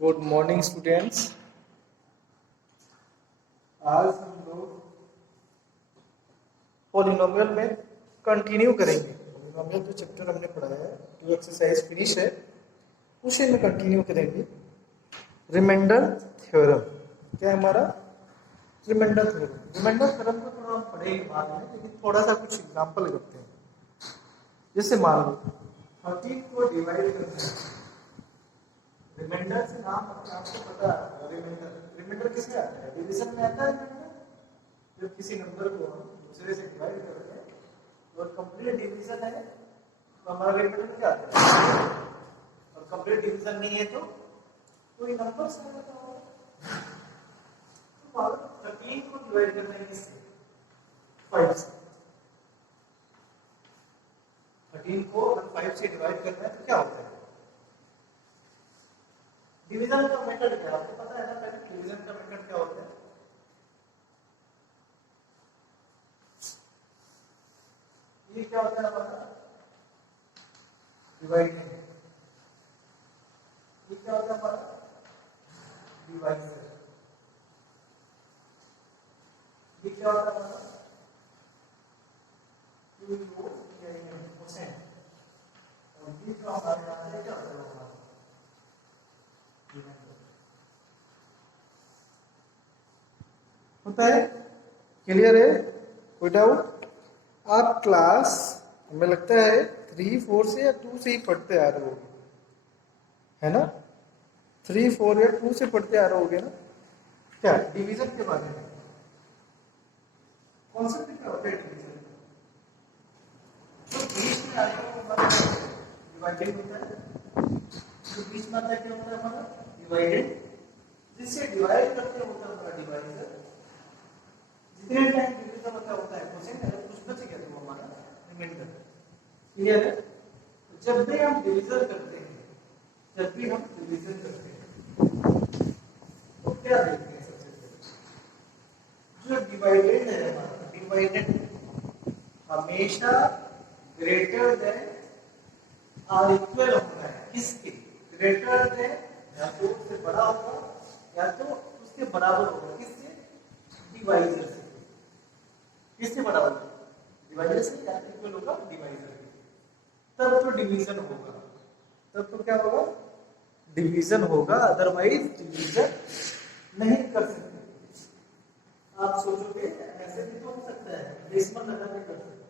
Good morning students. आज हम लोग पॉलिनोमियल में कंटिन्यू करेंगे। पॉलिनोमियल जो चैप्टर हमने पढ़ा है, जो एक्सरसाइज फिनिश है, उसे में कंटिन्यू करेंगे। रिमाइंडर थ्योरम क्या है हमारा? Remainder theorem. रिमाइंडर थ्योरम को थोड़ा हम पढ़ेंगे बाद में, लेकिन थोड़ा सा कुछ एग्जांपल करते हैं। जैसे मान लो 13 को डिवाइड करना है। रिमाइंडर से नाम अपने आपको पता है। रिमाइंडर किसमें आता है? डिवीजन में आता है रिमाइंडर। जब किसी नंबर को हम दूसरे से डिवाइड करते हैं और कंप्लीट डिवीजन है तो हमारा रिमाइंडर क्या आता है? और कंप्लीट डिवीजन नहीं है तो कोई नंबर से आता होगा। तो 13 को डिवाइड करना है किससे? 5 से। 13 को अगर 5 से डिवाइड करना है तो क्या होता है? डिवीजन का मेथड क्या है आपको पता है ना? पहले डिवीजन का मेथड क्या होता है? ये क्या होता है हमारा? डिवाइडेड। ये क्या होता है हमारा? डिवाइजर। ये क्या होता है हमारा? परसेंट। और ये जो हमारे यहाँ है क्या होता है हमारा? होता है। क्लियर है? कोई डाउट? आप क्लास हमें लगता है 3, 4 से या 2 से ही पढ़ते आ रहे होगे, है ना? 3, 4 या 2 से पढ़ते आ रहे होगे ना? क्या डिवीजन के बारे में कॉन्सेप्ट क्या होता है? डिवीजन जो बीच में आता है हमारा डिवाइडेड होता है। जो बीच में आता है क्या होता है हमारा? डिवाइडेड। जिससे डिवाइड करते होता है हमारा डिवाइजर। जितने टाइम डिवीजन होता है क्वेश्चन, अगर कुछ बच गया तो हमारा रिमाइंडर। क्लियर है? तो जब भी हम डिवीजन करते हैं तो क्या देखते हैं? सबसे पहले जो डिवाइडेड है हमारा, डिवाइडेड हमेशा ग्रेटर देन और इक्वल होता है। किसके? ग्रेटर देन, या तो उससे बड़ा होगा या तो उसके बराबर होगा। किससे? डिवाइजर से। किससे बराबर? डिवाइजर से या इक्वल होगा डिवाइजर के। तब तो डिवीजन होगा। तब तो क्या होगा? डिवीजन होगा, अदरवाइज डिवीजन नहीं कर सकते। आप सोचोगे ऐसे भी तो हो सकता है, डेसिमल लगा के कर सकते,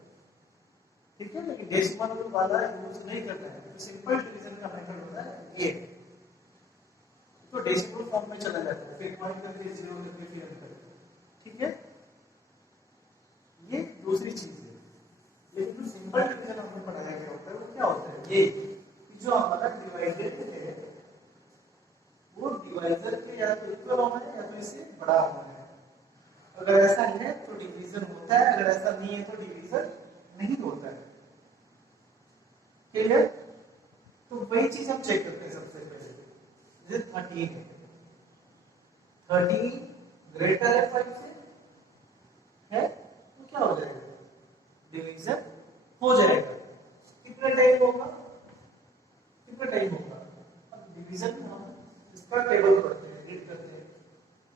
ठीक है, लेकिन डेसिमल वाला यूज नहीं करना है। तो सिंपल डिवीजन का मेथड होता है ये। तो डेसिमल फॉर्म में चला जाता है, फिर पॉइंट करके 0 करके फिर अंतर, ठीक है। ये दूसरी चीज है। लेकिन जो सिंपल डिवीजन हमने पढ़ाया गया होता है वो क्या होता है? ये जो हमारा डिवाइडेड है वो डिवाइजर के या तो इक्वल होना है या तो इससे बड़ा होना है। अगर ऐसा है तो डिवीजन होता है, अगर ऐसा नहीं है तो डिवीजन नहीं होता है। क्लियर? तो वही चीज हम चेक करते हैं सबसे पहले। जैसे 13 है, 13 ग्रेटर है 5 से, है तो क्या हो जाएगा? डिवीजन हो जाएगा। कितना टाइम होगा? कितना टाइम होगा? अब डिवीजन में हम इसका टेबल पढ़ते हैं, रीड करते हैं।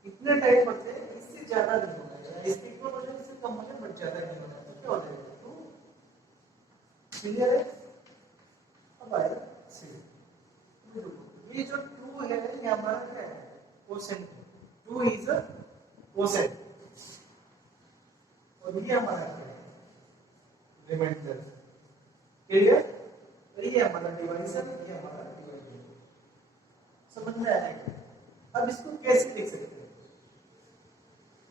इतने टाइम पढ़ते हैं, इससे ज्यादा नहीं होना चाहिए। इसके इक्वल हो जाए, इससे कम हो जाए, बट ज्यादा नहीं होना। तो क्या हो जाएगा? 2। क्लियर है? अब आएगा 3। ये जो 2 है ये हमारा क्या है? क्वोशेंट। 2 is a quotient. और ये हमारा क्या है? रिमाइंडर। क्लियर? तो ये हमारा डिवाइजर, ये हमारा डिवाइडर। समझ में आया है? अब इसको कैसे लिख सकते हैं?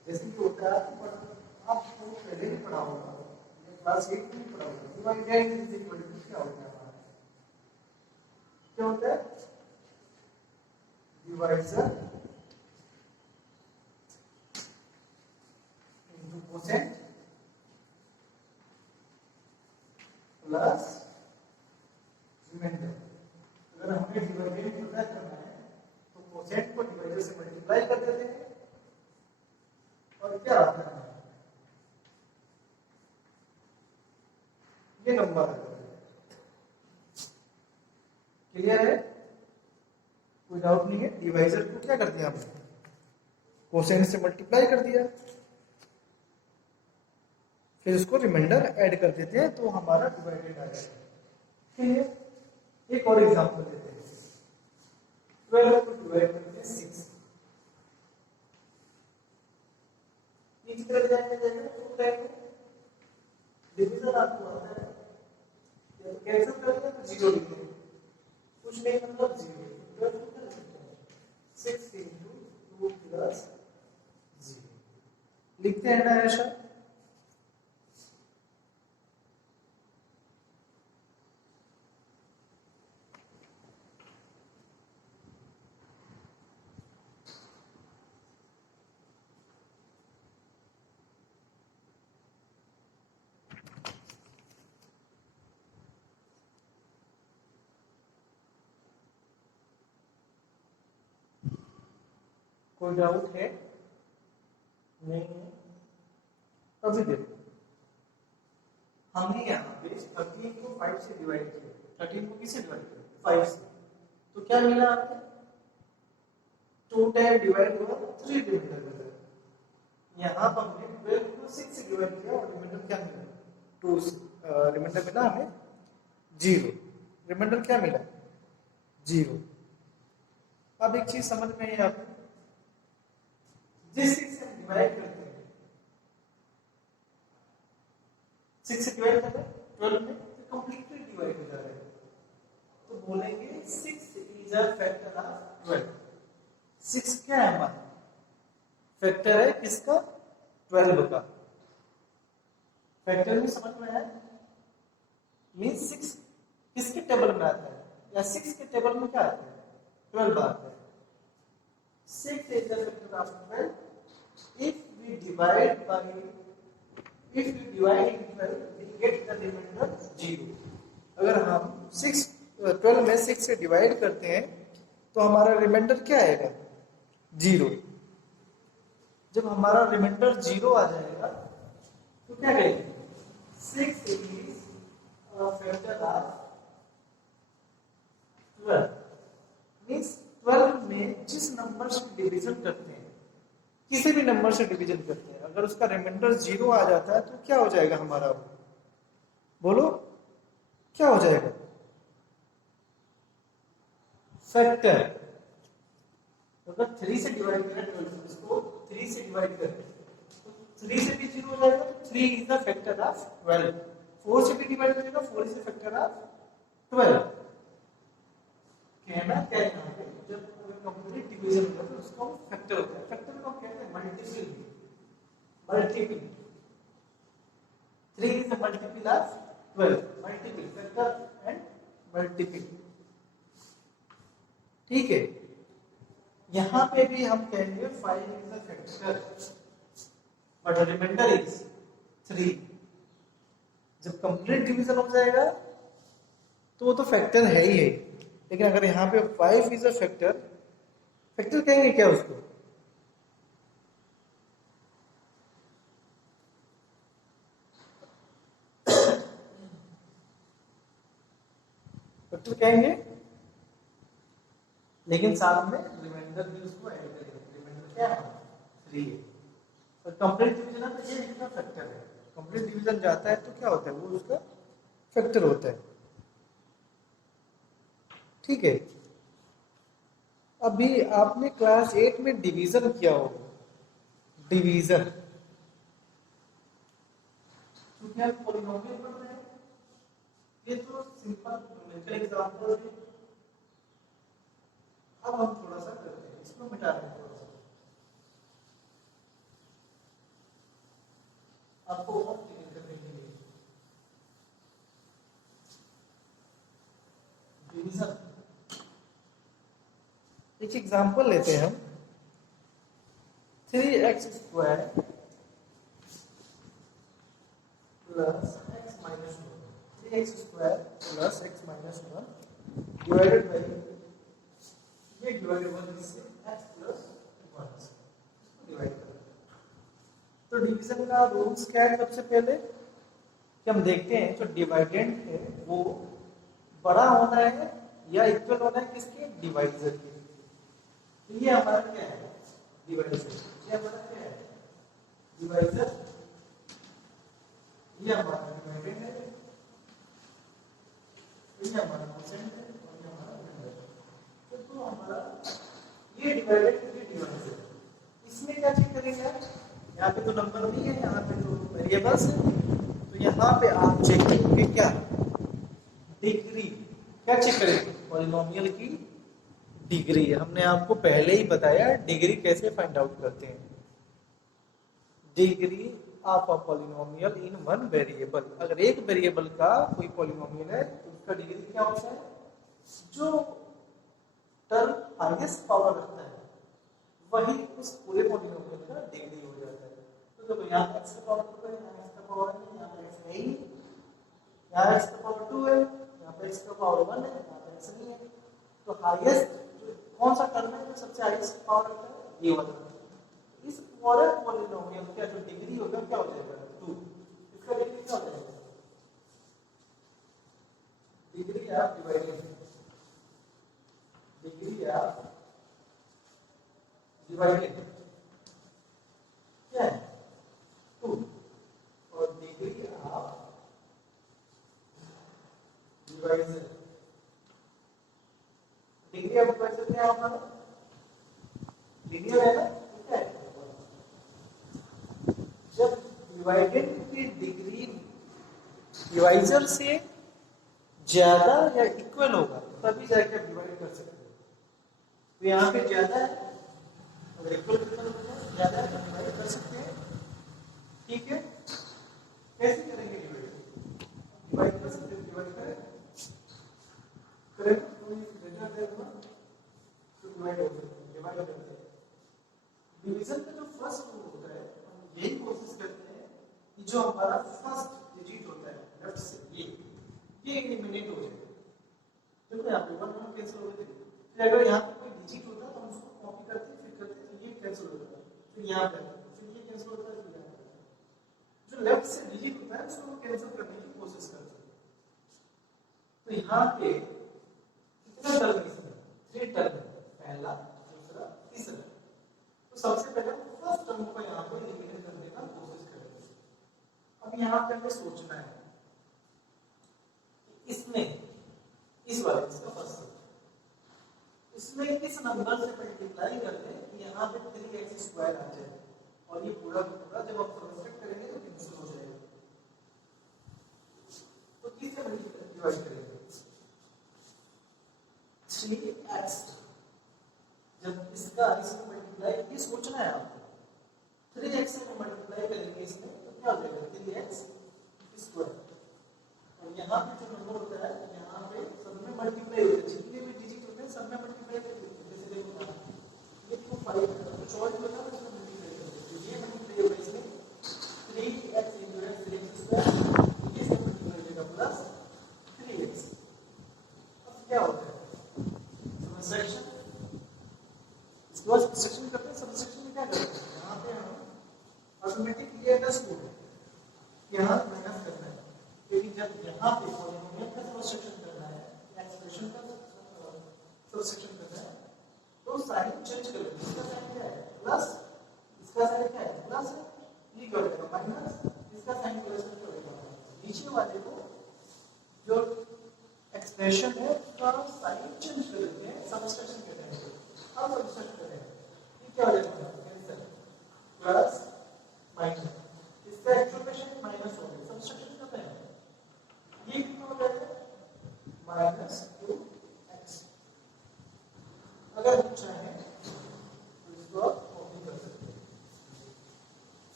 जैसे कि होता है आपको पहले भी पढ़ा होगा, क्लास 8 में पढ़ा होगा। डिवाइडेड इज इक्वल टू क्या होता है हमारा? क्या होता है? Divisor into quotient plus remainder. अगर हमें डिवाइडेड पता करना है तो क्वोशेंट को डिवाइजर से मल्टीप्लाई कर देते हैं और क्या आता है? ये नंबर आता है। क्लियर है? कोई डाउट नहीं है। डिवाइजर को क्या कर दिया हमने, कोसेंट से मल्टीप्लाई कर दिया, फिर उसको रिमाइंडर ऐड कर देते हैं तो हमारा डिवाइडेड आ जाएगा। ठीक है, एक और एग्जांपल लेते हैं। 12 को डिवाइड करते हैं 6, नीचे तरफ जाएंगे टू टाइम डिवीजन आपको आता है, या तो कैंसिल करेंगे तो जीरो लिखेंगे, कुछ नहीं मतलब जीरो। 6 into 2 plus 0 लिखते हैं ना ऐसा। कोई डाउट है? नहीं है। अभी देखो, हमने यहाँ पे 13 को 5 से डिवाइड किया। 13 को किससे डिवाइड किया? 5 से। तो क्या मिला आपको? 2 टाइम डिवाइड हुआ, 3 रिमाइंडर मिला। यहाँ पर हमने 12 को 6 से डिवाइड किया और रिमाइंडर क्या मिला? 2 रिमाइंडर मिला हमें 0। रिमाइंडर क्या मिला? 0। अब एक चीज समझ में आई आपको, जिस 6 से डिवाइड करते हैं, 6 से डिवाइड करते हैं 12 में, तो कंप्लीटली डिवाइड हो जा रहा है, तो बोलेंगे 6 इज अ फैक्टर ऑफ 12। 6 क्या है हमारा? फैक्टर है किसका? 12 का। फैक्टर में समझ में आया? मींस 6 किसके टेबल में आता है, या 6 के टेबल में क्या आता है? 12 आता है। 6 is the factor of 12. If we divide in 12, we get the remainder 0. अगर हम 12 में 6 से डिवाइड करते हैं तो हमारा रिमाइंडर क्या आएगा? 0। जब हमारा रिमाइंडर 0 आ जाएगा तो क्या कहेंगे? 6 is a factor of 12. Means 12 में जिस नंबर से डिवीजन करते हैं, किसी भी नंबर से डिवीजन करते हैं, अगर उसका रिमाइंडर 0 आ जाता है तो क्या हो जाएगा हमारा? बोलो क्या हो जाएगा? फैक्टर। अगर 3 से डिवाइड करें 12, इसको 3 से डिवाइड करें तो 3 से भी 0 हो जाएगा, तो 3 इज द फैक्टर ऑफ 12। 4 से भी डिवाइड करेगा, 4 इज द फैक्टर ऑफ 12। कहना क्या है यहाँ पे, जब कंप्लीट डिवीजन होता है तो उसका फैक्टर होता है। फैक्टर को कहते हैं multiple. Multiple 3 is the multiple of 12। Multiple factor and multiple. ठीक है, यहाँ पे भी हम कहेंगे 5 is the factor but remainder is 3। जब कंप्लीट डिवीजन हो जाएगा तो वो तो फैक्टर है ही है, लेकिन अगर यहाँ पे 5 इज अ फैक्टर, फैक्टर कहेंगे क्या उसको? फैक्टर कहेंगे, लेकिन साथ में रिमाइंडर भी उसको ऐड करेंगे। रिमाइंडर क्या है? 3 है। और कंप्लीट डिवीजन है तो ये इसका फैक्टर है। कंप्लीट डिवीजन जाता है तो क्या होता है? वो उसका फैक्टर होता है। ठीक है, अभी आपने क्लास 8 में डिवीजन किया होगा। डिवीजन क्योंकि आप पॉलिनोमियल पढ़ रहे हैं, ये तो सिंपल न्यूमेरिकल एग्जांपल है। अब हम थोड़ा सा करते हैं, इसको मिटा दें थोड़ा सा, आपको और क्लियर करने के लिए। डिवीजन एक एग्जांपल लेते हैं हम। 3x square plus x minus 1, 3x square plus x minus 1 divided by ये डिवाइडेबल इससे x प्लस 1 से डिवाइड करें। तो डिवीजन का रूल्स क्या है? सबसे पहले कि हम देखते हैं जो डिवाइडेंड है वो बड़ा होना है या इक्वल होना है किसके? डिवाइजर के। तो ये हमारा क्या है, डिवाइजर। ये हमारा क्या है, डिवाइजर। ये हमारा डिवाइडेड है, ये हमारा कोसेंट है, और ये हमारा नंबर। तो हमारा ये डिवाइडेड, ये डिवाइजर। इसमें क्या चेक करेंगे आप, यहाँ पे तो नंबर नहीं है, यहाँ पे तो वेरिएबल्स है। तो यहाँ पे आप चेक करोगे क्या, डिग्री। क्या चेक करेंगे, पॉलिनोमियल की डिग्री। हमने आपको पहले ही बताया डिग्री कैसे फाइंड आउट करते हैं। Degree of a polynomial in one variable. अगर एक वेरिएबल का कोई पॉलिनोमियल है तो उसका डिग्री क्या होता है, जो टर्म हाईएस्ट पावर रखता है वही उस पूरे पॉलिनोमियल का डिग्री हो जाता है। तो देखो यहाँ x का पावर 2 है, यहाँ x का पावर नहीं, यहाँ पे x है ही, यहाँ x का पावर 2 है, यहाँ पे x का पावर 1 है, यहाँ पे x नहीं है। तो हाईएस्ट कौन सा टर्म है जो सबसे हाईएस्ट पावर रखता है, ये वाला। इस पूरे पॉलिनोमियल का जो डिग्री होगा क्या हो जाएगा, 2। इसका डिग्री क्या हो जाएगा, degree of divided, degree of divided क्या है, 2। और degree of divisor, degree of divisor क्या है हमारा, लिनियर है ना, क्या है, जब डिवाइडेड की डिग्री डिवाइजर से ज्यादा या इक्वल होगा तभी जाके आप डिवाइड कर सकते हो। तो यहाँ पे ज्यादा है, अगर इक्वल ज्यादा है तो डिवाइड कर सकते हैं, ठीक है। कैसे करेंगे डिवाइड, डिवाइड कर सकते हैं, डिवाइड करें तो डिवाइड हो जाएगा, डिवाइड करते हैं। डिवीजन का जो फर्स्ट रूल होता है, हम यही कोशिश करते हैं कि जो हमारा फर्स्ट डिजिट होता है लेफ्ट से, ये एलिमिनेट हो जाए। देखो यहाँ पे 1 1 कैंसिल हो गए, फिर अगर यहाँ पे कोई डिजिट होता है तो हम उसको कॉपी करते हैं, फिर करते हैं, तो ये कैंसिल हो जाता है, फिर यहाँ पे फिर ये कैंसिल होता है, फिर यहाँ पे जो लेफ्ट से डिजिट होता है उसको हम कैंसिल करने की कोशिश करते हैं। तो यहाँ पे कितना टर्म है इसमें, 3 टर्म है, पहला, दूसरा, तीसरा। तो सबसे पहले फर्स्ट टर्म को यहाँ पे एलिमिनेट करने का कोशिश करेंगे। अब यहाँ पे हमें सोचना है इसमें, इस वाले इसका फर्स्ट, इसमें किस नंबर से मल्टीप्लाई कर दें कि यहाँ पे 3x² आ जाए, और ये पूरा पूरा जब आप सब्ट्रैक्ट करेंगे तो कैंसिल हो जाएगा। तो किससे मल्टीप्लाई डिवाइड करेंगे, 3x, जब इसका इसमें मल्टीप्लाई, ये सोचना है आपको, 3x से मल्टीप्लाई करेंगे इसमें तो क्या हो जाएगा, 3x²। और यहाँ पे जो नंबर होता है, यहाँ पे सब में मल्टीप्लाई होता है, जितने भी डिजिट होते हैं सब में मल्टीप्लाई करते हैं। जैसे देखो ये 2 5 चॉइस होता है, इसमें मल्टीप्लाई करते हैं, ये मल्टीप्लाई होगा इसमें 3x × 3x², ये सब मल्टीप्लाई होगा प्लस 3x। अब क्या होता है, सबट्रैक्शन, इसके बाद सबट्रैक्शन करते हैं। सबट्रैक्शन में क्या करते हैं, यहाँ पे हम ऑटोमेटिक ये +2 है, यहाँ माइनस करना है, लेकिन जब यहाँ पे पॉलिनोमियल का सबट्रैक्शन करना है, एक्सप्रेशन का सबट्रैक्शन करना है, तो साइन चेंज कर लेते हैं। इसका साइन क्या है, प्लस, इसका साइन क्या है, प्लस, ये क्या हो जाएगा माइनस, इसका साइन प्लस क्या हो जाएगा। नीचे वाले को जो एक्सप्रेशन है उसका साइन चेंज कर लेते हैं, सबट्रैक्शन करते हैं। अब सबट्रैक्शन करें, ये क्या हो जाएगा, कैंसिल, प्लस माइनस, इसका एक्सप्रेशन माइनस हो गया, सबट्रैक्शन करते हैं, ये कितना हो जाएगा, -2x। अगर हम चाहें तो इसको कॉपी कर सकते हैं,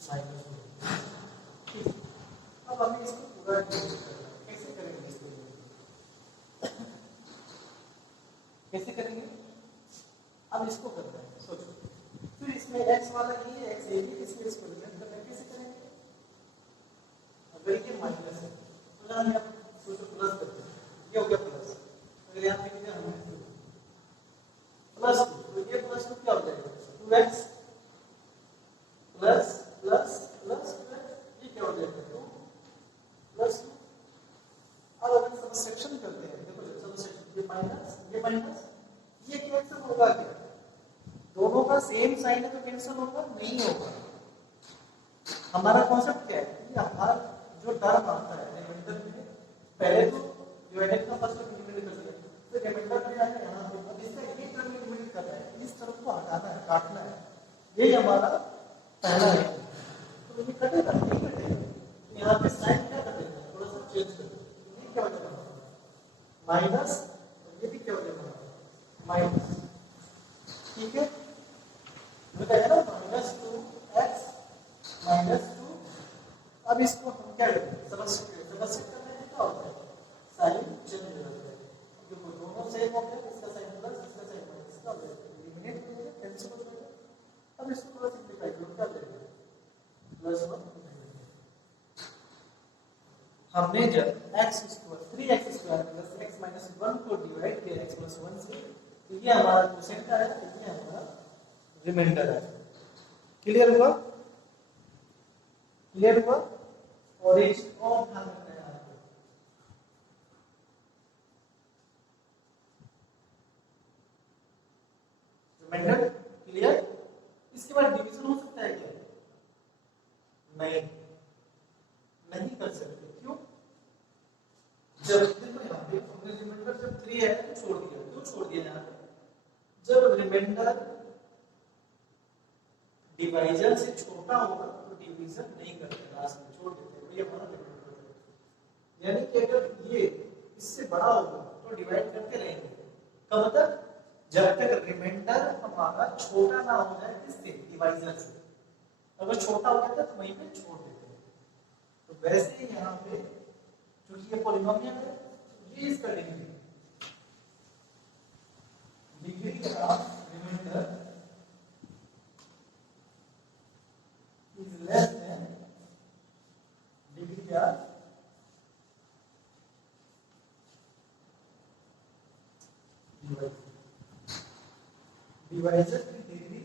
-2। ठीक, अब हमें इसको पूरा डिवाइड करना है। कैसे करेंगे इसको, कैसे करेंगे, अब इसको करना है, सोचो। फिर इसमें x वाला ये है, x ये भी, इसमें इसको डिवाइड करना है, कैसे करेंगे। अगर ये माइनस है तो यहाँ पे सोचो प्लस करते हैं, ये हो गया प्लस, अगर यहाँ पे क्या हमने +2, तो ये +2 क्या हो जाएगा, 2x plus plus plus plus, ये क्या हो जाएगा, 2 +2। अब अगर सबट्रैक्शन करते हैं, देखो सबट्रैक्शन, ये माइनस, ये माइनस, ये कैंसिल होगा क्या, दोनों का सेम साइन है तो कैंसिल होगा नहीं होगा। हमारा कॉन्सेप्ट क्या है कि हमारा जो टर्म आता है रिमाइंडर में पहले तो डिवाइडेड का फर्स्ट एलिमिनेट कर सकते हैं, तो रिमाइंडर में आया यहाँ पे अब इसका एक टर्म एलिमिनेट कर रहा है, इस टर्म को हटाना है, काटना है, यही हमारा पहला है। तो ये कटेगा नहीं कटेगा, यहाँ पे साइन क्या कर देना है, थोड़ा सा चेंज कर देना है, ये क्या हो जाएगा माइनस, ये भी क्या हो जाएगा माइनस, ठीक है। बताया ना -2x -2। अब इसको हम क्या करेंगे सबस्टिट्यूट करने में क्या होता है साइन चेंज हो जाता है, क्योंकि दोनों सेम हो गए, इसका साइन प्लस इसका साइन माइनस का हो जाएगा, एलिमिनेट हो जाएगा, कैंसिल हो जाएगा। अब इसको थोड़ा सिंपलीफाई कर देंगे +1। हमने जब x² 3x² + x - 1 को डिवाइड किया x + 1 से, तो ये हमारा क्वोशिएंट आया, ये हमारा रिमाइंडर है। क्लियर हुआ? क्लियर हुआ? और एक और ध्यान रखना है आपको, रिमाइंडर क्लियर। इसके बाद डिवीजन हो सकता है क्या? नहीं, नहीं कर सकते। क्यों? जब देखो यहाँ पे हमने रिमाइंडर जब 3 है तो छोड़ दिया, क्यों छोड़ दिया यहाँ पे? जब रिमाइंडर डिवाइजर से छोटा होगा तो डिवीजन नहीं करते, लास्ट में छोड़ देते हैं, ये हमारा रिमाइंडर है। यानी कि अगर ये इससे बड़ा होगा तो डिवाइड करते रहेंगे, कब तक? जब तक रिमाइंडर हमारा छोटा ना हो जाए किससे? डिवाइजर से। अगर छोटा हो जाता है तो वहीं पे छोड़ देते हैं। तो वैसे ही यहाँ पे क्योंकि ये पॉलिनोमियल है, ये इसका degree of remainder is less than degree of divisor की डिग्री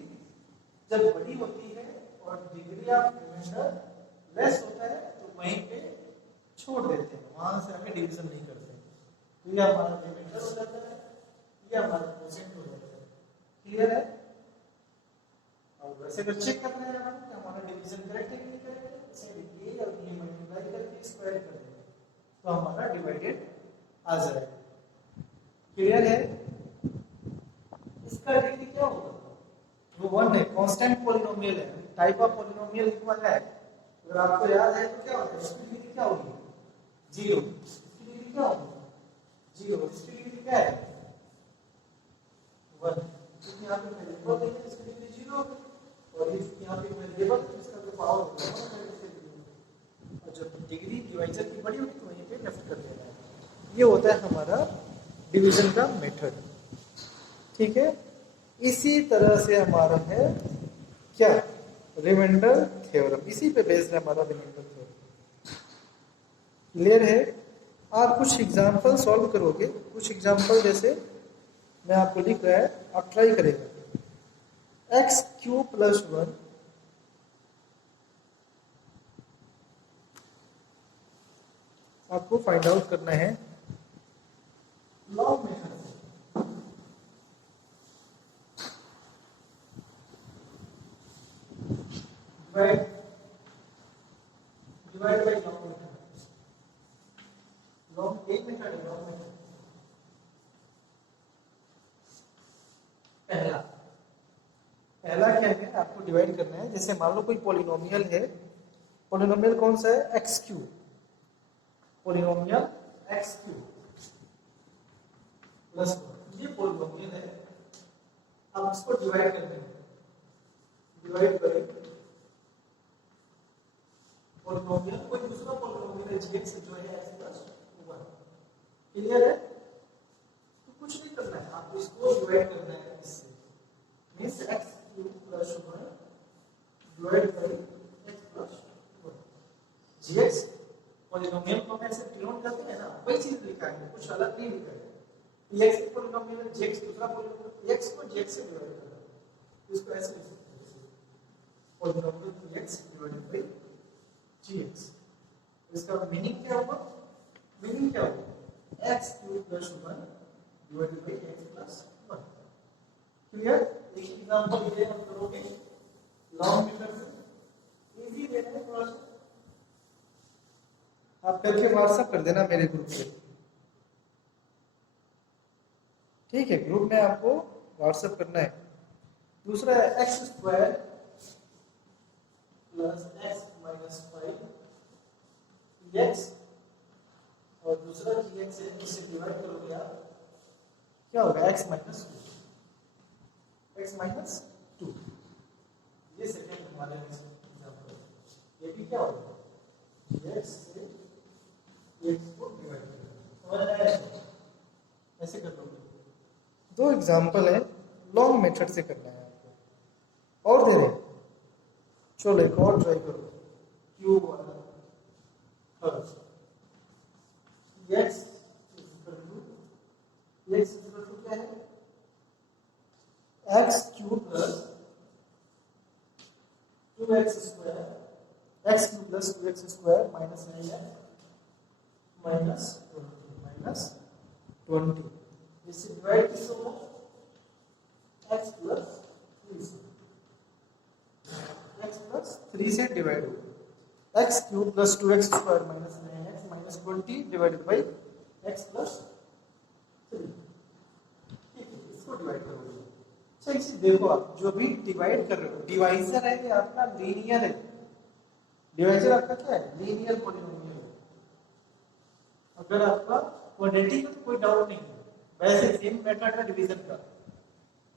जब बड़ी होती है और डिग्री ऑफ रिमाइंडर लेस होता है तो वहीं पे छोड़ देते हैं, वहां से आगे डिवीजन नहीं करते। तो ये हमारा रिमाइंडर हो जाता है, ये हमारा क्वोशिएंट हो जाता है। क्लियर है? और वैसे अगर चेक करना है कि हमारा डिवीजन करेक्ट है कि नहीं करेक्ट है, इसे लिखिए और ये मल्टीप्लाई करके स्क्वायर कर देंगे तो हमारा डिवाइडेड आ जाएगा। क्लियर है? इसका डिग्री क्या होगा? वो 1 है, कांस्टेंट पॉलिनोमियल है, टाइप ऑफ पॉलिनोमियल लिखा है। अगर आपको याद है तो क्या होता है, इसकी डिग्री क्या होगी? 0। इसकी डिग्री क्या होगी? 0। इसकी डिग्री क्या है? 1। क्योंकि यहाँ पे वेरिएबल है, इसकी डिग्री 0 और ये यहाँ पे वेरिएबल है, इसका जो पावर होगा और जब डिग्री डिवाइजर की बड़ी होगी तो वहीं पे लेफ्ट कर देना है। ये होता है हमारा डिवीजन का मेथड। ठीक है, इसी तरह से हमारा है क्या? Remainder theorem. इसी पे बेस्ड है हमारा रिमाइंडर थ्योरम। क्लियर है? आप कुछ एग्जांपल सॉल्व करोगे, कुछ एग्जांपल जैसे मैं आपको लिख रहा है, आप ट्राई करेंगे। x³ + 1 आपको फाइंड आउट करना है लॉग मेथड से। Divide by log method. Log एक मेथड है, लॉग मेथड। पहला क्या है, आपको डिवाइड करना है। जैसे मान लो कोई पॉलिनोमियल है, पॉलिनोमियल कौन सा है? x³। पॉलिनोमियल x³ + 1, ये पॉलिनोमियल है। अब इसको डिवाइड करते हैं, डिवाइड बाय पॉलिनोमियल, कोई दूसरा पॉलिनोमियल है g जो है x + 1। क्लियर है? तो कुछ नहीं करना है, आपको इसको डिवाइड करना है इससे, means x³ + 1 divide by x + 1। gx polynomial को हम ऐसे डिनोट करते हैं ना, वही चीज लिखा है, कुछ अलग नहीं लिखा है। x पॉलिनोमियल है, gx दूसरा पॉलिनोमियल, x को gx से डिवाइड करना है, इसको ऐसे लिख सकते हैं, polynomial x divided by gx। इसका मीनिंग क्या होगा? मीनिंग क्या होगा? x³ + 1 divided by x + 1। Clear? एक एग्जांपल ये हम करोगे लॉन्ग मेथड से, इजी वे है थोड़ा सा, आप करके व्हाट्सएप कर देना मेरे ग्रुप पे, ठीक है? ग्रुप में आपको व्हाट्सएप करना है। दूसरा है x square plus x minus 5 x, और दूसरा की एक्स है, उससे डिवाइड करोगे आप, क्या होगा? X minus 2। ये सेकंड हमारे एग्जांपल, ये भी क्या होगा? एक्स से एक्स को डिवाइड करोगे, समझ आया? ऐसे कर लोगे। दो एग्जांपल है, लॉन्ग मेथड से करना है आपको, और दे रहे हैं, चलो एक और ट्राई करो, क्यूब वाला x क्या है? x cube plus 2x square, x cube plus 2x square minus 9x minus 20, इससे डिवाइड किससे होगा? x प्लस 3 से डिवाइड होगा, x cube plus 2x square minus 9x minus 20 divided by x plus 3, ठीक है? इसको डिवाइड करोगे। अच्छा देखो, आप जो भी डिवाइड कर रहे हो, डिवाइजर है ये आपका लीनियर है, डिवाइजर आपका क्या है? लीनियर पॉलिनोमियल है। अगर आपका क्वाड्रेटिक है तो कोई डाउट नहीं है, वैसे सेम मेथड है डिवीजन का,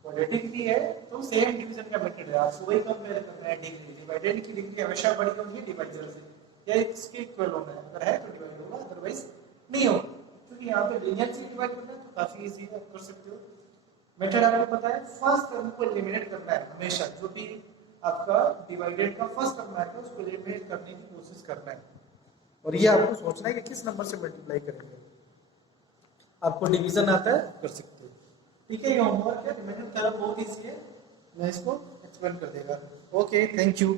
क्वाड्रेटिक भी है तो सेम डिवीजन का मेथड है, आपको वही कंपेयर करना है। डिग्री डिवाइडेड की डिग्री हमेशा बड़ी होगी डिवाइजर से, या इसके इक्वल होना है, अगर है तो डिवाइड होगा, अदरवाइज नहीं होगा। क्योंकि यहाँ पे लीनियर से डिवाइड करना है तो काफी इजी है, आप कर सकते हो। मेथड आपको पता है, फर्स्ट टर्म को एलिमिनेट करना है हमेशा, जो भी आपका डिवाइडेड का फर्स्ट टर्म आता है उसको एलिमिनेट करने की कोशिश करना है, और ये आपको सोचना है कि किस नंबर से मल्टीप्लाई करेंगे। आपको डिवीजन आता है, कर सकते हो, ठीक है? ये होमवर्क है, रिमेनिंग तरफ बहुत ईजी है, मैं इसको एक्सप्लेन कर देगा। Okay, thank you.